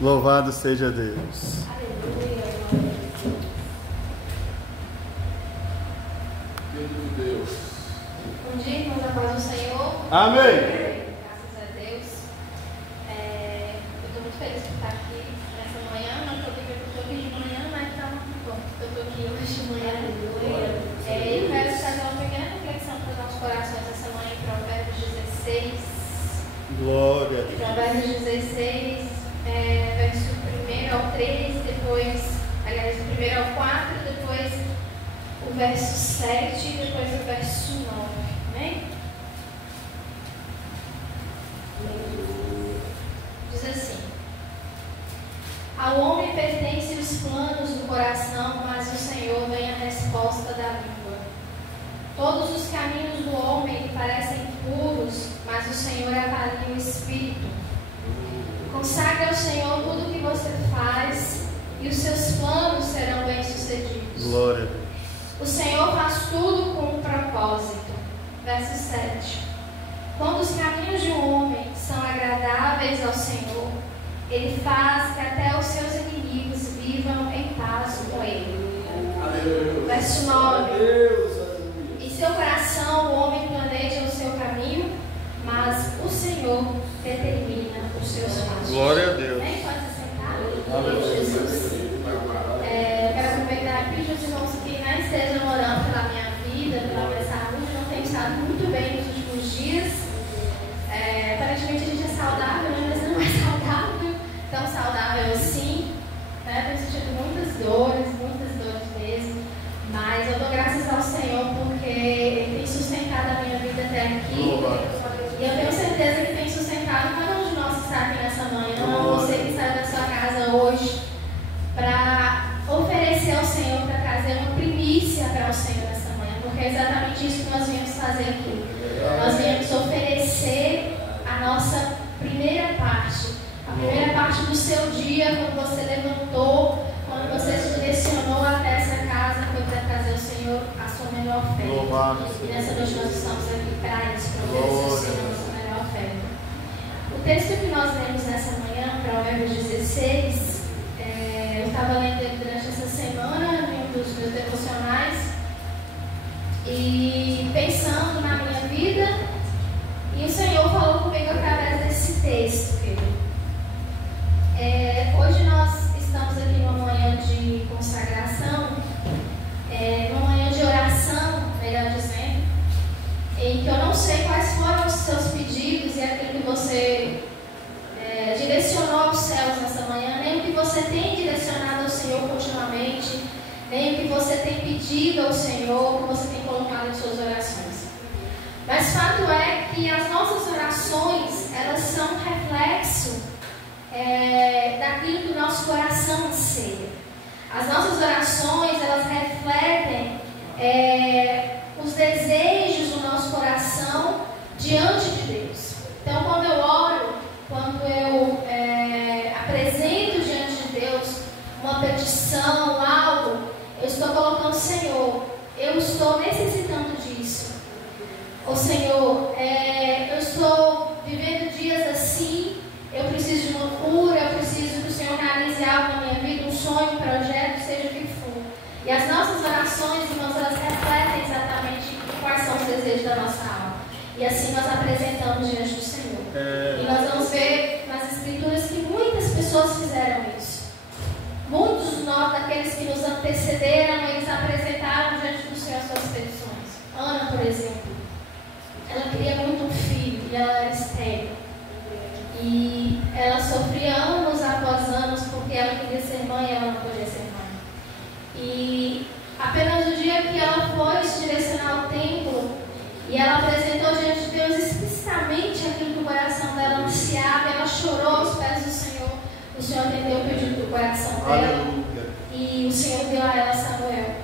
Louvado seja Deus. Aleluia. Deus. Bom dia, irmãos, a paz do Senhor. Amém. Graças a Deus. Eu estou muito feliz por estar aqui nessa manhã. Não estou aqui de manhã, mas está muito bom. Eu estou aqui hoje de manhã. Eu quero fazer uma pequena reflexão para os nossos corações essa manhã em Provérbios 16. Glória a Deus. Provérbios 16, verso 1 ao 3, depois, aliás, do 1 ao 4, depois o verso 7 e depois o verso 9. Amém? Diz assim: ao homem pertencem os planos do coração, mas o Senhor vem a resposta da língua. Todos os caminhos do homem lhe parecem puros, mas o Senhor avalia o espírito. Consagre ao Senhor tudo o que você faz, e os seus planos serão bem-sucedidos. Glória a Deus. O Senhor faz tudo com um propósito. Verso 7. Quando os caminhos de um homem são agradáveis ao Senhor, Ele faz que até os seus inimigos vivam em paz com Ele. Aleluia. Verso 9. Deus. Em seu coração o homem planeja o seu caminho, mas o Senhor determina os seus passos. Glória a Deus. Amém? Pode se sentar. Aleluia. Jesus. Quero aproveitar e pedir aos irmãos que estejam orando pela minha vida, pela minha saúde. Não tenho estado muito bem nos últimos dias. Aparentemente a gente é saudável, né? Mas não é saudável, tão saudável assim. Tenho sentido muitas dores mesmo. Mas eu dou graças ao Senhor porque Ele tem sustentado a minha vida até aqui. E eu tenho certeza que tem sustentado cada um de nós que está aqui nessa manhã. Você que saiu da sua casa hoje para oferecer ao Senhor, para trazer uma primícia para o Senhor nessa manhã. Porque é exatamente isso que nós viemos fazer aqui. Nós viemos oferecer a nossa primeira parte. A primeira parte do seu dia, quando você levantou, quando você se direcionou até essa casa, foi para trazer ao Senhor a sua melhor oferta. Louvado E seja nessa noite nós estamos aqui para isso, para oferecer ao Glória. Senhor a sua melhor oferta. O texto que nós lemos nessa manhã, Provérbios 16, eu estava lendo ele durante essa semana, em um dos meus devocionais, e pensando na minha vida, e o Senhor falou comigo através desse texto, querido. Hoje nós estamos aqui numa manhã de consagração, numa manhã de oração, melhor dizendo, em que eu não sei quais foram os seus pedidos e aquilo que você direcionou aos céus nessa manhã, nem o que você tem direcionado ao Senhor continuamente, nem o que você tem pedido ao Senhor, o que você tem colocado em suas orações. Mas fato é que as nossas orações, elas são reflexo daquilo que o nosso coração anseia. As nossas orações, elas refletem os desejos do nosso coração diante de Deus. Então, quando eu oro, quando eu apresento diante de Deus uma petição, algo, eu estou colocando: Senhor, eu estou necessitando disso. Ô Senhor, eu estou vivendo dias assim, eu preciso de uma cura, eu preciso que o Senhor realize algo na minha vida, um sonho, um projeto, seja o que for. E as nossas orações, irmãos, elas refletem exatamente quais são os desejos da nossa alma. E assim nós apresentamos diante do Senhor. E nós vamos ver nas Escrituras que muitas pessoas fizeram isso. Muitos de nós, daqueles que nos antecederam, eles apresentaram diante do Senhor as suas petições. Ana, por exemplo, ela queria muito um filho e ela era estéril. E ela sofria anos após anos porque ela queria ser mãe e ela não podia ser mãe. E apenas no dia que ela foi se direcionar ao templo e ela apresentou diante de Deus explicitamente aquilo que o coração dela ansiava, ela chorou aos pés do Senhor. O Senhor atendeu o pedido do coração dela. Aleluia. E o Senhor deu a ela Samuel,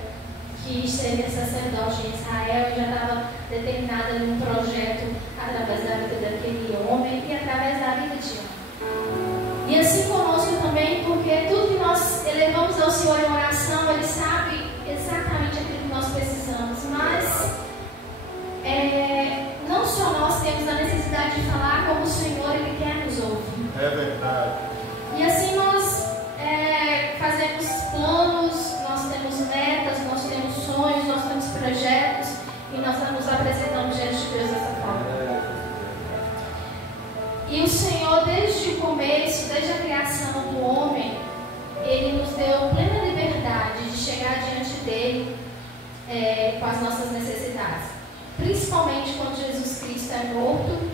que seria sacerdote em Israel, e já estava determinada num projeto através da vida daquele homem e através da vida de Ana. E assim conosco também, porque tudo que nós elevamos ao Senhor em oração, Ele sabe exatamente aquilo que nós precisamos, mas não só nós temos a necessidade de falar, como o Senhor, Ele quer nos ouvir. É verdade. E assim nós nós nos apresentamos diante de Deus dessa forma. E o Senhor, desde o começo, desde a criação do homem, Ele nos deu plena liberdade de chegar diante dEle com as nossas necessidades. Principalmente quando Jesus Cristo é morto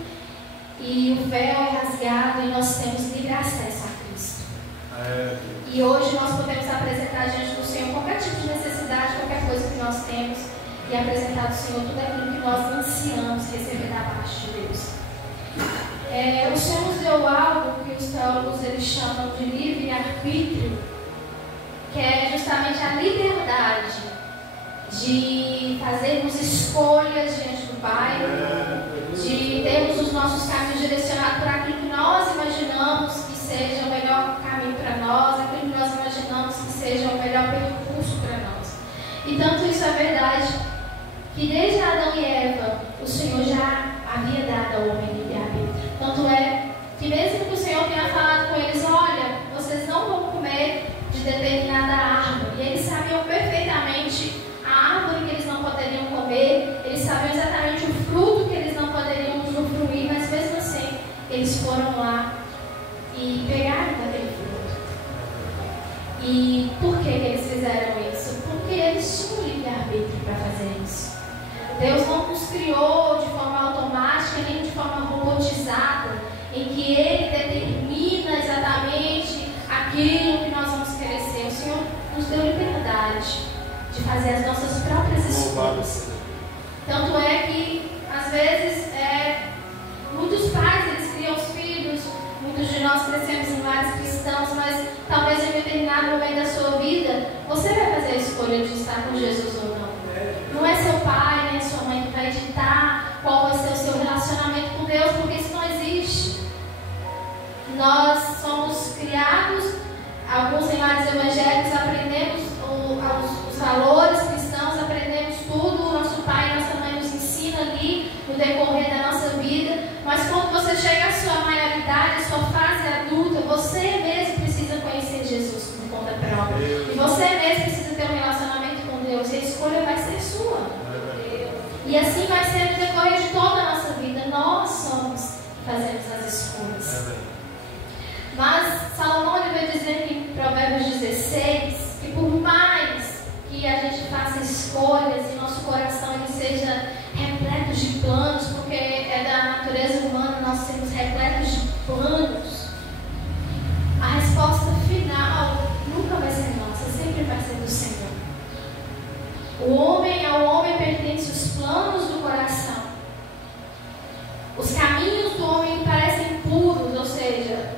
e o véu é rasgado e nós temos livre acesso a Cristo. E hoje nós podemos apresentar diante do Senhor qualquer tipo de necessidade, qualquer coisa que nós temos, e apresentar ao Senhor tudo aquilo que nós ansiamos receber da parte de Deus. O Senhor nos deu algo que os teólogos eles chamam de livre-arbítrio, que é justamente a liberdade de fazermos escolhas diante do Pai, de termos os nossos caminhos direcionados por aquilo que nós imaginamos que seja o melhor caminho para nós, aquilo que nós imaginamos que seja o melhor percurso para nós. E tanto isso é verdade, que desde Adão e Eva, o Senhor já havia dado ao homem livre-arbítrio. Tanto é que mesmo que o Senhor tenha falado com eles, olha, vocês não vão comer de determinada árvore, e eles sabiam perfeitamente a árvore que eles não poderiam comer, eles sabiam exatamente o fruto que eles não poderiam usufruir, mas mesmo assim, eles foram lá e pegaram daquele fruto. E por que eles fizeram isso? Porque eles tinham livre-arbítrio para fazer isso. Deus não nos criou de forma automática, nem de forma robotizada, em que Ele determina exatamente aquilo que nós vamos querer ser. O Senhor nos deu liberdade de fazer as nossas próprias escolhas. Tanto é que, às vezes, muitos pais eles criam os filhos, muitos de nós crescemos em lares cristãos, mas talvez em determinado momento da sua vida, você vai fazer a escolha de estar com Jesus ou não. Não é seu pai, nem sua mãe que vai ditar qual vai ser o seu relacionamento com Deus, porque isso não existe. Nós somos criados, alguns em lares evangélicos, aprendemos os valores cristãos, aprendemos tudo, o nosso pai e nossa mãe nos ensina ali no decorrer da nossa vida, mas quando você chega à sua maioridade, à sua fase adulta, você mesmo precisa conhecer Jesus por conta própria. E você mesmo precisa ter um relacionamento com Deus, e a escolha vai ser sua. E assim vai ser no decorrer de toda a nossa vida. Nós somos que fazemos as escolhas. Mas Salomão ele vai dizer em Provérbios 16 que por mais que a gente faça escolhas e nosso coração ele seja repleto de planos, porque é da natureza humana nós sermos repletos de planos, a resposta final nunca vai ser nossa, sempre vai ser do Senhor. Ao homem pertence os planos do coração. Os caminhos do homem parecem puros, ou seja,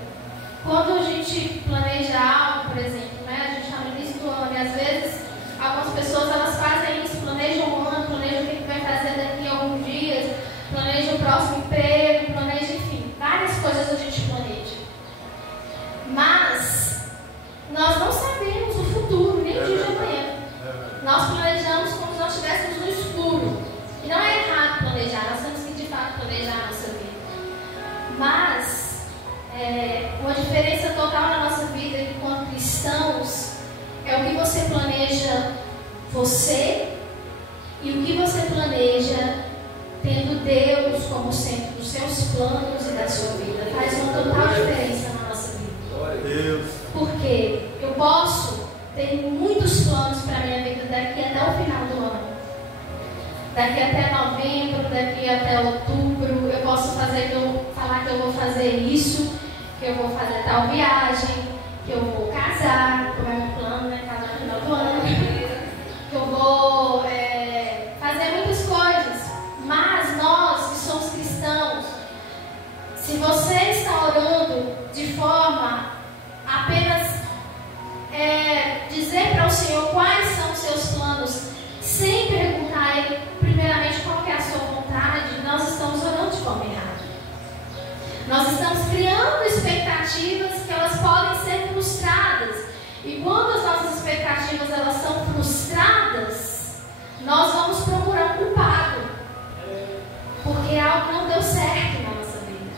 quando a gente planeja algo, por exemplo, a gente está no início do ano e às vezes algumas pessoas elas fazem isso, planejam um ano, planejam o que vai fazer daqui a alguns dias, planejam o próximo emprego, planejam, enfim, várias coisas a gente planeja. Mas nós não sabemos o futuro, nem o dia de amanhã. Nós planejamos como se nós estivéssemos no escuro. E não é errado planejar, nós temos que de fato planejar a nossa vida. Mas uma diferença total na nossa vida enquanto cristãos é o que você planeja você e o que você planeja tendo Deus como centro dos seus planos e da sua vida. Faz uma total diferença na nossa vida. Porque eu posso ter muitos planos para a minha vida daqui até o final do ano. Daqui até novembro, daqui até outubro, eu posso falar que eu vou fazer isso, que eu vou fazer tal viagem, que eu vou casar, como é meu plano, né? Casar no final do ano, que eu vou fazer muitas coisas. Mas nós que somos cristãos, se você está orando de forma apenas dizer para o Senhor quais são os seus planos, sem perguntar a Ele primeiramente qual que é a sua vontade, nós estamos orando de forma errada. Nós estamos criando expectativas que elas podem ser frustradas. E quando as nossas expectativas elas são frustradas, nós vamos procurar um culpado. Porque algo não deu certo na nossa vida.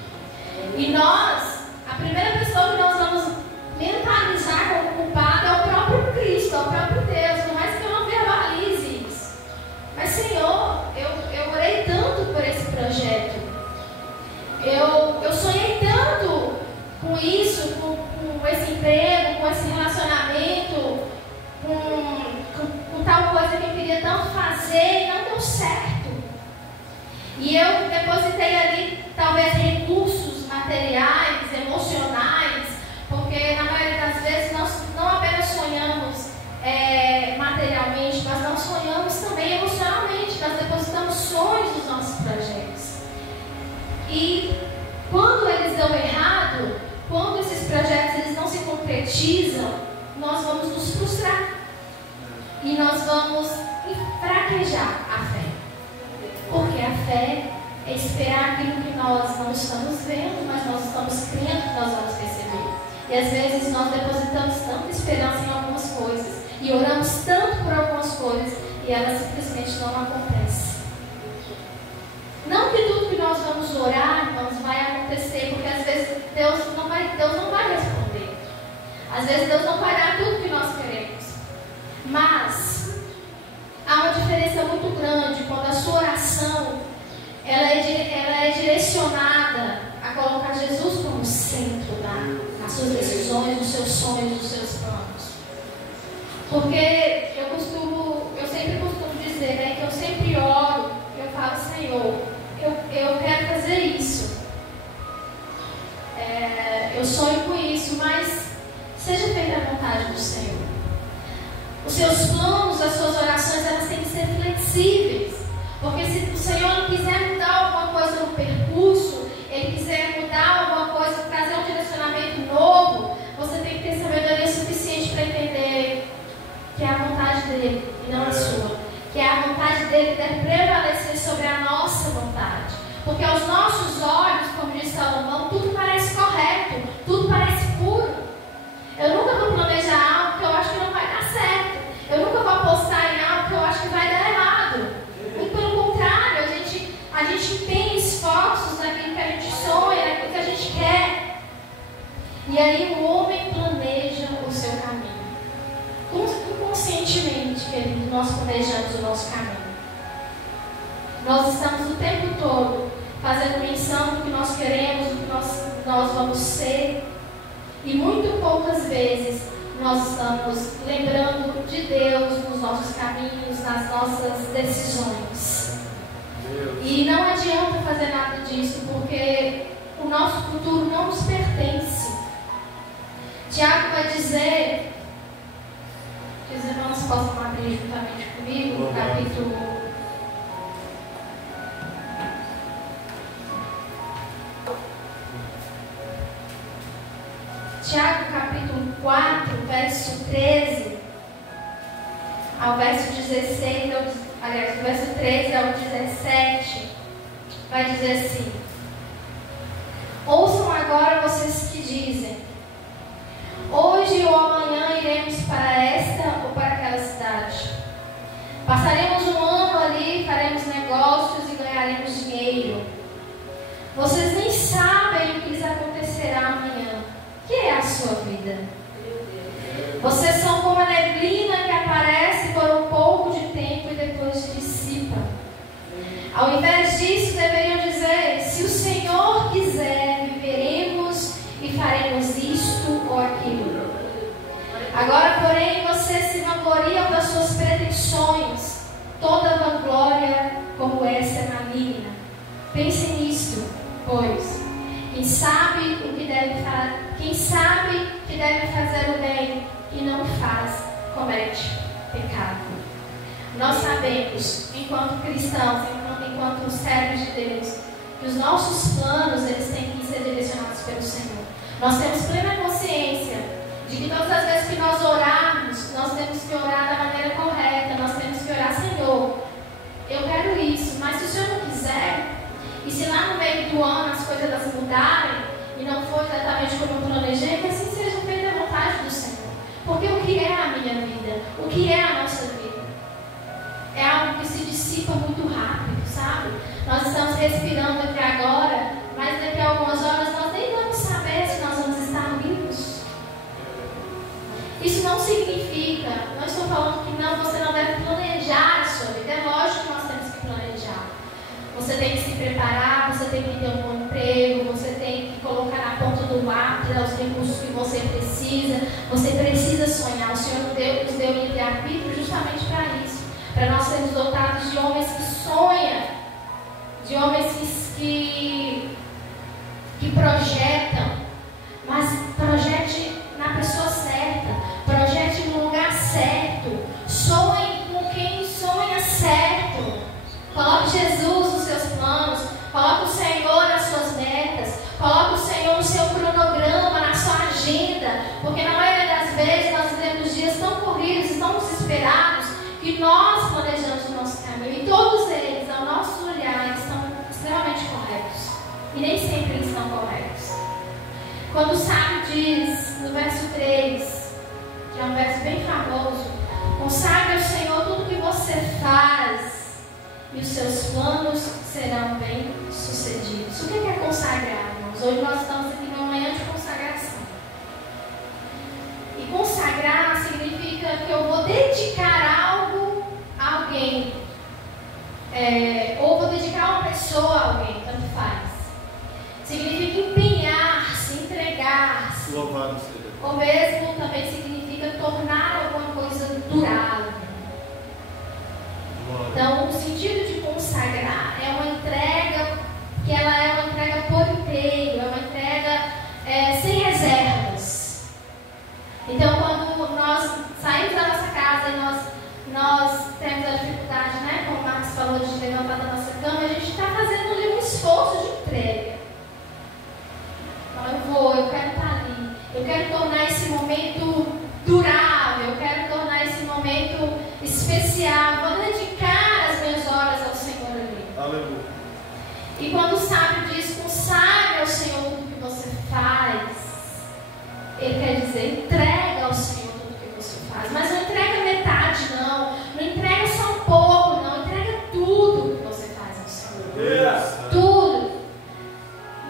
E a primeira pessoa que nós vamos mentalizar como culpado é o próprio Cristo, é o próprio Deus. Por mais que eu não verbalize isso. Mas Senhor, eu isso, com esse emprego, com esse relacionamento, com tal coisa que eu queria tanto fazer e não deu certo. E eu depositei ali talvez recursos materiais, emocionais, porque na maioria das vezes nós não apenas sonhamos materialmente, mas nós sonhamos também emocionalmente. Nós depositamos sonhos nos nossos projetos. E quando eles dão errado, quando esses projetos eles não se concretizam, nós vamos nos frustrar e nós vamos fraquejar a fé, porque a fé é esperar aquilo que nós não estamos vendo, mas nós estamos crendo que nós vamos receber. E às vezes nós depositamos tanta esperança em algumas coisas e oramos tanto por algumas coisas e elas simplesmente não acontecem. Não que tudo que nós vamos orar, irmãos, vai acontecer, porque às vezes Deus não vai responder. Às vezes Deus não vai dar tudo que nós queremos. Mas há uma diferença muito grande quando a sua oração ela é direcionada a colocar Jesus como centro das suas decisões, dos seus sonhos, dos seus planos. Porque eu sempre costumo dizer, né, que eu sempre oro, eu falo, Senhor, eu quero fazer isso. Eu sonho com isso, mas seja feita a vontade do Senhor. Os seus planos, as suas orações, elas têm que ser flexíveis. Porque se o Senhor não quiser mudar alguma coisa no percurso, Ele quiser mudar alguma coisa, trazer um direcionamento novo, você tem que ter sabedoria suficiente para entender que é a vontade dEle e não a sua. Que é a vontade dEle deve prevalecer sobre a nossa vontade. Porque aos nossos olhos, como diz Salomão, tudo parece correto, tudo parece puro. Eu nunca vou planejar algo que eu acho que não vai dar certo. Eu nunca vou apostar em algo que eu acho que vai dar errado. Muito pelo contrário, a gente empenha esforços naquilo que a gente sonha, naquilo que a gente quer. E aí o homem planeja o seu caminho. Inconscientemente, querido, nós planejamos o nosso caminho. Nós estamos o tempo todo fazendo menção do que nós queremos, do que nós vamos ser. E muito poucas vezes nós estamos lembrando de Deus nos nossos caminhos, nas nossas decisões. E não adianta fazer nada disso, porque o nosso futuro não nos pertence. Tiago vai dizer, que os irmãos possam abrir juntamente comigo, no capítulo 4, verso 13 ao verso 16, aliás, do verso 13 ao 17, vai dizer assim: ouçam agora vocês que dizem, hoje ou amanhã iremos para esta ou para aquela cidade. Passaremos um ano ali, faremos negócios e ganharemos dinheiro. Vocês nem sabem o que lhes acontecerá amanhã. O que é a sua vida? Vocês são como a neblina que aparece por um pouco de tempo e depois se dissipa. Ao invés disso, deveriam dizer: se o Senhor quiser, viveremos e faremos isto ou aquilo. Agora, porém, vocês se vangloriam das suas pretensões. Toda vanglória como essa é maligna. Pensem nisto, pois quem sabe que deve fazer o bem e não faz, comete pecado. Nós sabemos, enquanto cristãos, enquanto servos de Deus, que os nossos planos eles têm que ser direcionados pelo Senhor. Nós temos plena consciência de que todas as vezes que nós orarmos, nós temos que orar da maneira correta. Nós temos que orar: Senhor, eu quero isso, mas se o Senhor não quiser, e se lá no meio do ano as coisas mudarem e não for exatamente como eu planejei, que assim seja feita a vontade do Senhor. Porque o que é a minha vida? O que é a nossa vida? É algo que se dissipa muito rápido, sabe? Nós estamos respirando aqui agora, mas daqui a algumas horas nós nem vamos saber se nós vamos estar vivos. Isso não significa, não estou falando que não, você não deve planejar a sua vida. É lógico que nós temos que planejar. Você tem que se preparar, você tem que ter um bom emprego, você tem que colocar na ponta do lápis os os recursos que você precisa. Você precisa sonhar. O Senhor nos deu livre-arbítrio justamente para isso. Para nós sermos dotados de homens que sonham, de homens que projetam, mas projete na pessoa certa, projete no lugar certo, sonhe com quem sonha certo. Coloque Jesus nos seus planos, coloque o Senhor nas suas metas, coloque o Senhor no seu cronograma, na sua agenda, porque na maioria das vezes nós vivemos dias tão corridos e tão desesperados que nós planejamos o nosso caminho, e todos eles, ao nosso olhar, eles estão extremamente corretos, e nem sempre eles estão corretos. Quando o sábio diz, no verso 3, que é um verso bem famoso: consagre ao Senhor tudo que você faz, e os seus planos serão bem sucedidos. O que é consagrar, irmãos? Hoje nós estamos aqui numa manhã de consagração. E consagrar significa que eu vou dedicar algo a alguém, ou vou dedicar uma pessoa a alguém, tanto faz. Significa empenhar-se, entregar-se. Louvado seja. Ou mesmo também significa tornar alguma coisa durável. Então, o sentido de consagrar é uma entrega, que ela é uma entrega por inteiro, é uma entrega sem reservas. Então, quando nós saímos da nossa casa e nós temos a dificuldade, né, como o Marcos falou, de levantar da nossa cama, a gente está fazendo ali um esforço de entrega. Então, eu quero estar ali, eu quero tornar esse momento durável, eu quero tornar esse momento especial, vou dedicar as minhas horas ao Senhor ali. Aleluia. E quando o sábio diz, consagre ao Senhor tudo que você faz, ele quer dizer, entrega ao Senhor tudo que você faz, mas não entrega metade não entrega só um pouco não, entrega tudo que você faz ao Senhor. Tudo.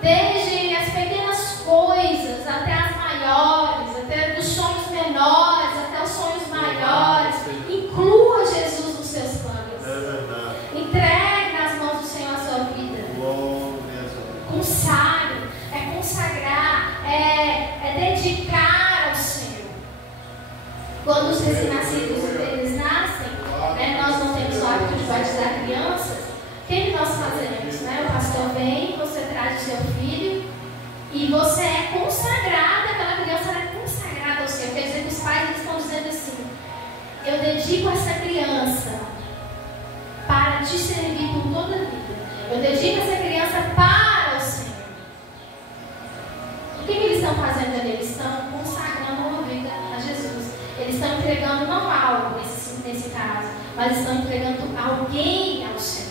Desde as pequenas coisas até as maiores, até dos sonhos menores, até os sonhos maiores. Inclua Jesus nos seus planos. É verdade. Entregue nas mãos do Senhor a sua vida. Glória a Deus. Consagre, é consagrar, é dedicar ao Senhor. Quando os recém-nascidos eles nascem, né, nós não temos o hábito de batizar crianças. O que nós fazemos? Né? O pastor vem, você traz o seu filho e você é consagrada, aquela criança é consagrada ao Senhor. Quer dizer que os pais estão dizendo assim: eu dedico essa criança para te servir por toda a vida. Eu dedico essa criança para o Senhor. O que eles estão fazendo ali? Eles estão consagrando uma vida a Jesus. Eles estão entregando não algo, nesse caso, mas estão entregando alguém ao Senhor.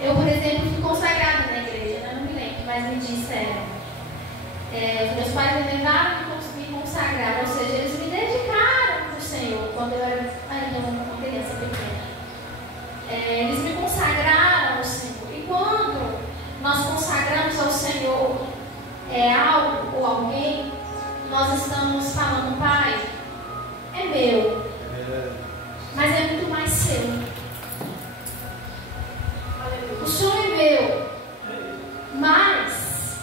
Eu, por exemplo, fui consagrada na igreja, né? Não me lembro, mas me disseram. Meus pais me levaram e me consagraram, ou seja, eles me dedicaram para o Senhor quando eu era uma criança pequena. Eles me consagraram ao Senhor. E quando nós consagramos ao Senhor algo ou alguém, nós estamos falando: Pai, é meu, mas é muito mais seu. O Senhor é meu, mas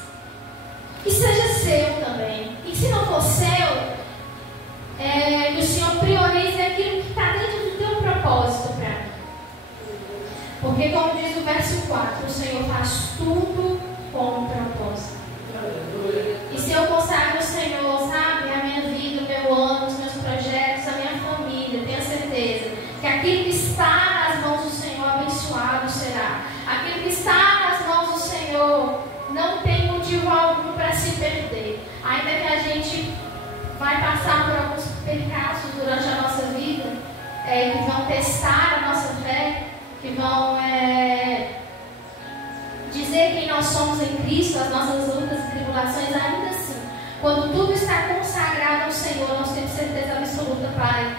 que seja seu também. E se não for seu, que o Senhor priorize aquilo que está dentro do teu propósito para mim. Porque, como diz o verso 4, o Senhor faz tudo com um propósito. E se eu consagro ao Senhor, sabe, a minha vida, o meu ano, os meus projetos, a minha família, tenha certeza que aquilo que está nas mãos do Senhor abençoado será. Aquilo que está nas mãos do Senhor não tem motivo algum para se perder. Ainda que a gente vai passar por alguns percalços durante a nossa vida, que vão testar a nossa fé, que vão dizer quem nós somos em Cristo, as nossas lutas e tribulações, ainda assim, quando tudo está consagrado ao Senhor, nós temos certeza absoluta, Pai.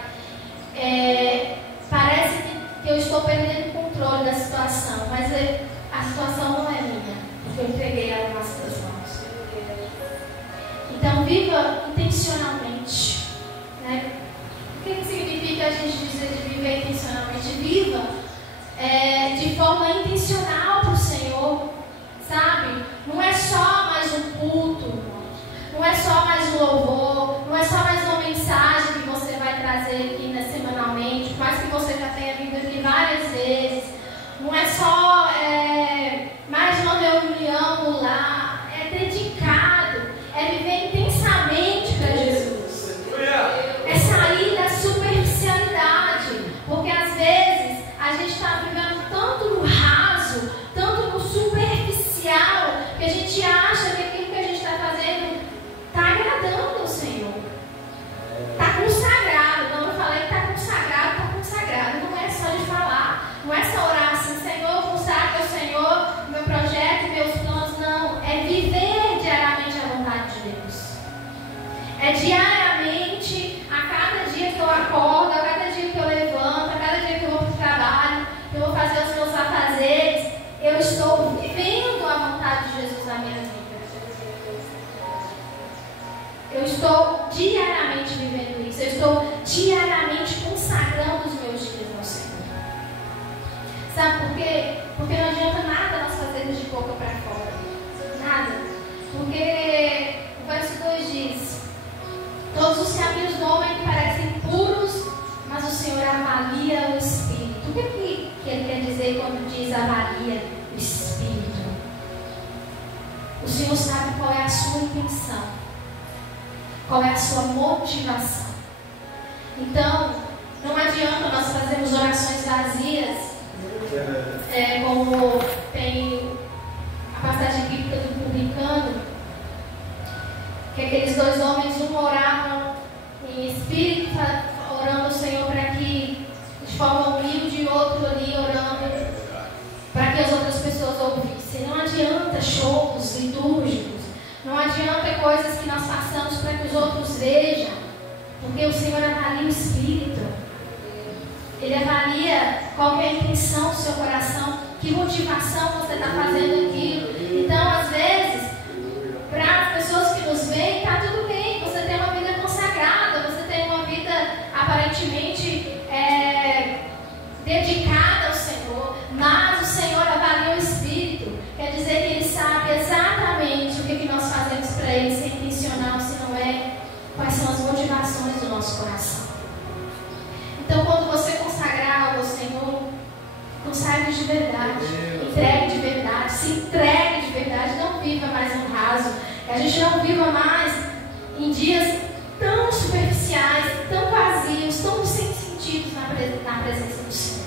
Parece que eu estou perdendo o controle da situação, mas a situação não é minha, porque eu entreguei ela nas suas mãos. Então, viva intencionalmente. Né? O que significa a gente dizer de viver intencionalmente? Viva de forma intencional para o Senhor, sabe? Não é só mais um culto, louvor, não é só mais uma mensagem que você vai trazer aqui, né, semanalmente, por mais que você já tenha vindo aqui várias vezes. Não é só mais uma reunião no lar, é dedicado, é viver intensamente para Jesus. É sair da superficialidade, porque às vezes a gente está vivendo tanto no raso, tanto no superficial, que a gente acha que aquilo que a gente está fazendo está agradando ao Senhor. Está consagrado. Quando eu falei que está consagrado, não é só de falar, não é só orar assim, Senhor, consagra o Senhor, meu projeto, meus planos, não. É viver diariamente a vontade de Deus. É diariamente, a cada dia que eu acordo, a cada dia que eu levanto, a cada dia que eu vou para o trabalho, que eu vou fazer os meus afazeres, eu estou vivendo a vontade de Jesus na minha vida. Eu estou diariamente vivendo isso. Eu estou diariamente consagrando os meus dias ao Senhor. Sabe por quê? Porque não adianta nada nós fazermos de boca para fora. Nada. Porque o verso 2 diz: todos os caminhos do homem parecem puros, mas o Senhor avalia o Espírito. O que ele quer dizer quando diz avalia o Espírito? O Senhor sabe qual é a sua intenção, qual é a sua motivação. Então, não adianta nós fazermos orações vazias, como tem a passagem bíblica do publicano, que aqueles dois homens, um oravam em espírito, orando ao Senhor para que, de forma humilde, e outro ali orando para que as outras pessoas ouvissem. Não adianta shows litúrgicos, não adianta coisas que nós façamos para que os outros vejam, porque o Senhor avalia o Espírito. Ele avalia qual é a intenção do seu coração, que motivação você está fazendo aquilo. Então, às vezes, para as pessoas que nos veem, está tudo bem, você tem uma vida consagrada, você tem uma vida aparentemente dedicada ao Senhor, mas o Senhor avalia o Espírito. Quer dizer que Ele sabe exatamente o que nós fazemos para Ele, se é intencional, se não é, quais são as motivações do nosso coração. Então, quando você consagrar algo ao Senhor, consagre de verdade, entregue de verdade, se entregue de verdade, não viva mais no raso, que a gente não viva mais em dias tão superficiais, tão vazios, tão sem sentido na presença do Senhor,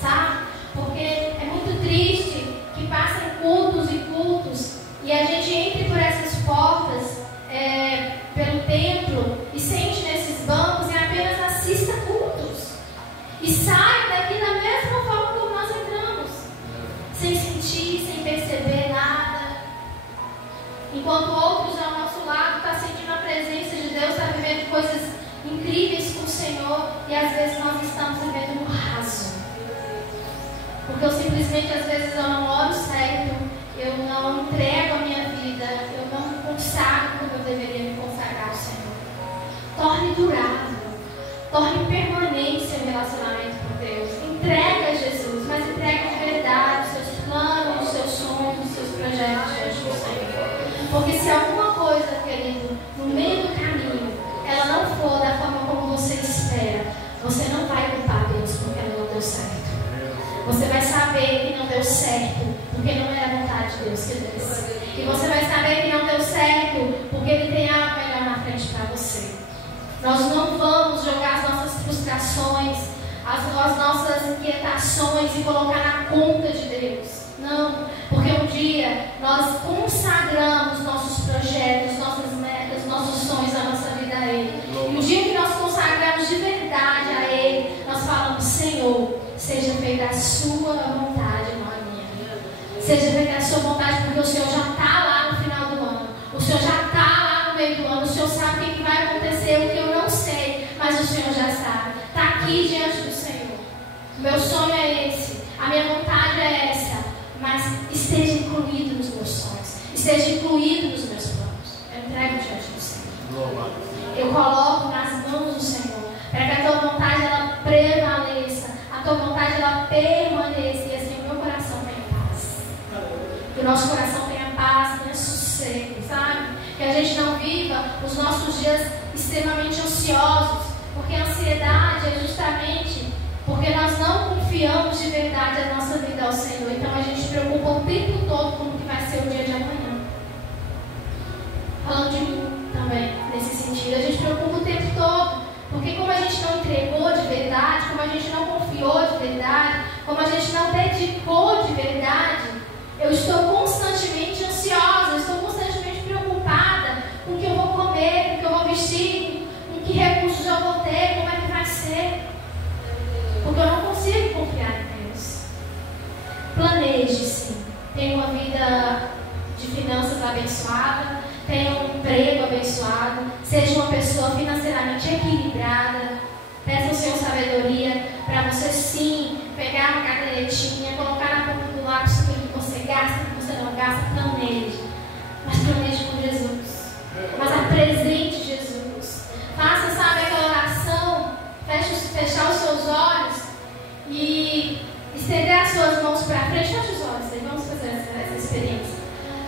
sabe? Porque é muito triste que passem cultos e cultos e a gente entre por essas portas pelo templo e sente nesses bancos e apenas assista cultos e sai daqui da mesma forma como nós entramos, sem sentir, sem perceber nada, enquanto outros ao nosso lado estão sentindo a presença de Deus, estão vivendo coisas incríveis com o Senhor, e às vezes nós estamos vivendo no raso, porque eu simplesmente às vezes eu não oro certo, eu não entrego a minha vida, eu não me consagro como eu deveria me consagrar ao Senhor. Torne durável, torne permanente seu relacionamento com Deus. Entrega a Jesus, mas entrega de verdade os seus planos, os seus sonhos, os seus projetos diante do Senhor. Porque se alguma coisa, querido, no meio do caminho, ela não for da forma como você espera, você não vai culpar Deus porque ela não deu certo. Você vai saber que não deu certo porque não era a vontade de Deus que desse. E você vai saber que não deu certo porque Ele tem algo melhor na frente para você. Nós não vamos jogar as nossas frustrações, as nossas inquietações e colocar na conta de Deus. Não, porque um dia nós consagramos nossos projetos, nossas metas, nossos sonhos, a nossa vida a Ele. E o dia que nós consagramos de verdade a Ele, nós falamos: Senhor, seja feita a sua vontade, não a minha. Seja feita a sua vontade, porque o Senhor já está lá no final do ano. O Senhor já está lá no meio do ano. O Senhor sabe o que vai acontecer, o que eu não sei, mas o Senhor já sabe. Está aqui diante do Senhor. O meu sonho é esse, a minha vontade é essa, mas esteja incluído nos meus sonhos, esteja incluído nos meus planos. Eu entrego diante do Senhor. Eu coloco nas mãos do Senhor, para que a tua vontade ela prevaleça, a tua vontade ela permaneça, e assim o meu coração tenha paz. Que o nosso coração tenha paz, tenha sossego, sabe? Que a gente não viva os nossos dias extremamente ansiosos, porque a ansiedade é justamente porque nós não confiamos de verdade a nossa vida ao Senhor. Então a gente se preocupa o tempo todo com o que vai ser o dia de amanhã. Falando de mim também, nesse sentido, a gente se preocupa o tempo todo, porque como a gente não entregou de verdade, como a gente não confiou de verdade, como a gente não dedicou de verdade, eu estou constantemente ansiosa, eu estou constantemente preocupada com o que eu vou comer, com o que eu vou vestir, com que recursos eu vou ter, como é que vai ser. Porque eu não consigo confiar em Deus. Planeje-se. Tenha uma vida de finanças abençoada, tenha um emprego abençoado, seja uma pessoa financeiramente equilibrada. Peça ao Senhor sabedoria para você sim pegar uma cadernetinha, colocar na ponta do lápis o que você gasta, o que você não gasta. Planeje. Mas planeje com Jesus. Mas apresente Jesus. Faça, sabe, aquela oração, fechar os seus olhos e estender as suas mãos para frente. Feche os olhos, vamos fazer essa experiência.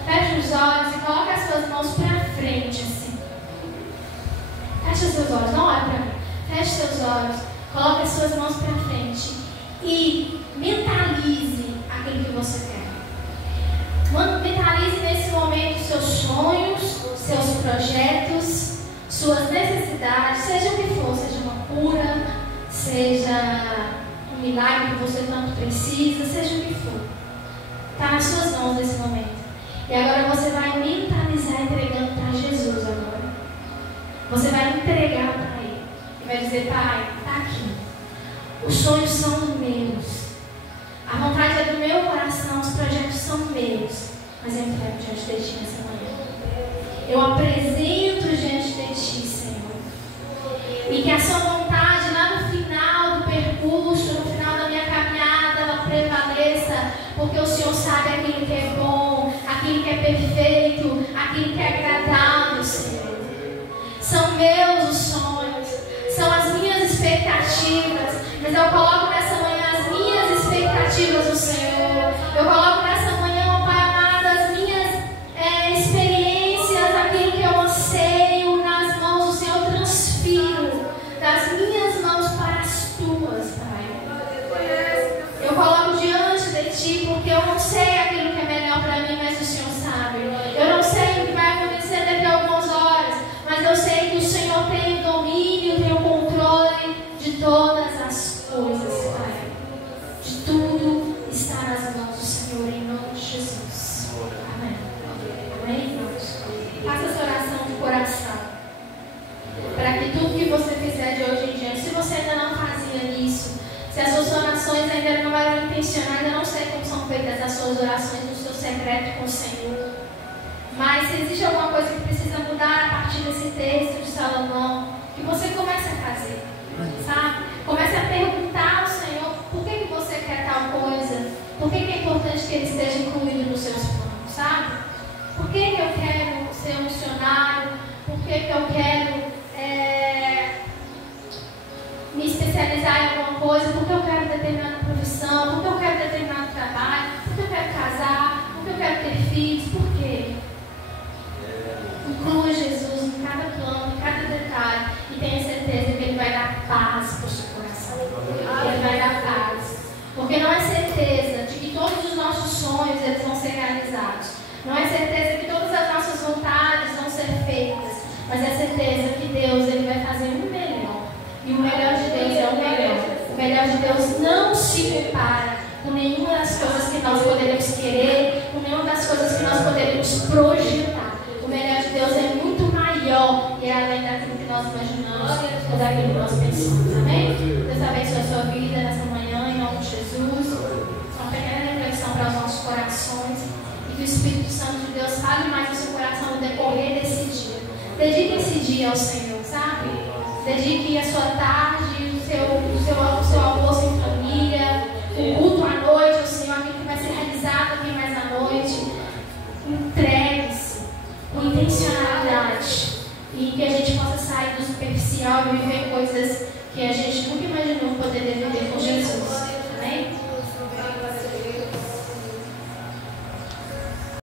Feche os olhos e coloque as suas mãos para frente, assim. Feche os seus olhos, não olhe para mim. Feche seus olhos, coloque as suas mãos para frente e mentalize aquilo que você quer. Mentalize nesse momento seus sonhos, seus projetos, suas necessidades, seja o que for, seja uma cura, seja um milagre que você tanto precisa, seja o que for. Está nas suas mãos nesse momento. E agora você vai mentalizar entregando para Jesus agora. Você vai entregar para Ele. E vai dizer, Pai, está aqui. Os sonhos são meus. A vontade é do meu coração, os projetos são meus. Mas eu entrego diante de Ti nessa manhã. Eu apresento diante de Ti, Senhor. E que a Sua vontade lá no final do percurso, no final da minha caminhada, ela prevaleça. Porque o Senhor sabe aquilo que é bom, aquilo que é perfeito, aquilo que é agradável, Senhor. São meus os sonhos, são as minhas expectativas. Mas eu coloco nessa manhã as minhas expectativas do Senhor. Eu coloco nessa manhã, ó Pai amado, as minhas experiências, aquilo que eu anseio nas mãos do Senhor. Eu transfiro das minhas mãos para as Tuas, Pai. Eu coloco diante de Ti, porque eu não sei aquilo que é melhor para mim, mas o Senhor sabe. Eu não sei o que vai acontecer daqui a algumas horas, mas eu sei que o Senhor tem o domínio, tem o controle de todas as coisas, Pai. De tudo está nas mãos do Senhor, em nome de Jesus. Amém. Amém, irmãos? Faça essa oração de coração, para que tudo que você fizer de hoje em diante, se você ainda não fazia isso, se as suas orações ainda não eram intencionais, ainda não sei como são feitas as suas orações no seu secreto com o Senhor. Mas se existe alguma coisa que precisa mudar a partir desse texto de Salomão, que você comece a fazer, sabe? Comece a perguntar ao Senhor por que você quer tal coisa, por que é importante que Ele esteja incluído nos seus planos, sabe? Por que eu quero ser um missionário, por que eu quero me especializar em alguma coisa, porque eu quero determinada profissão, porque eu quero determinado trabalho, porque eu quero casar, porque eu quero ter filhos, por quê? Inclua Jesus em cada plano, em cada detalhe, e tenha certeza que Ele vai dar paz para o seu coração. Ele vai dar paz. Porque não é certeza de que todos os nossos sonhos eles vão ser realizados. Não é certeza que todas as nossas vontades vão ser feitas. Mas é certeza que Deus Ele vai fazer o melhor. E o melhor de Deus é o melhor. O melhor de Deus não se compara com nenhuma das coisas que nós poderíamos querer, com nenhuma das coisas que nós poderíamos projetar. O melhor de Deus é muito maior e é além daquilo que nós imaginamos ou daquilo que nós pensamos. Amém? Deus abençoe a sua vida nessa manhã, em nome de Jesus. Uma pequena reflexão para os nossos corações e que o Espírito Santo de Deus fale mais no seu coração no decorrer desse dia. Dedique esse dia ao Senhor, sabe? Dedique a sua tarde, o seu almoço em família, o culto à noite, o Senhor, aquilo que vai ser realizado aqui mais à noite. Entregue-se com intencionalidade e que a gente possa sair do superficial e viver coisas que a gente nunca imaginou poder viver com Jesus.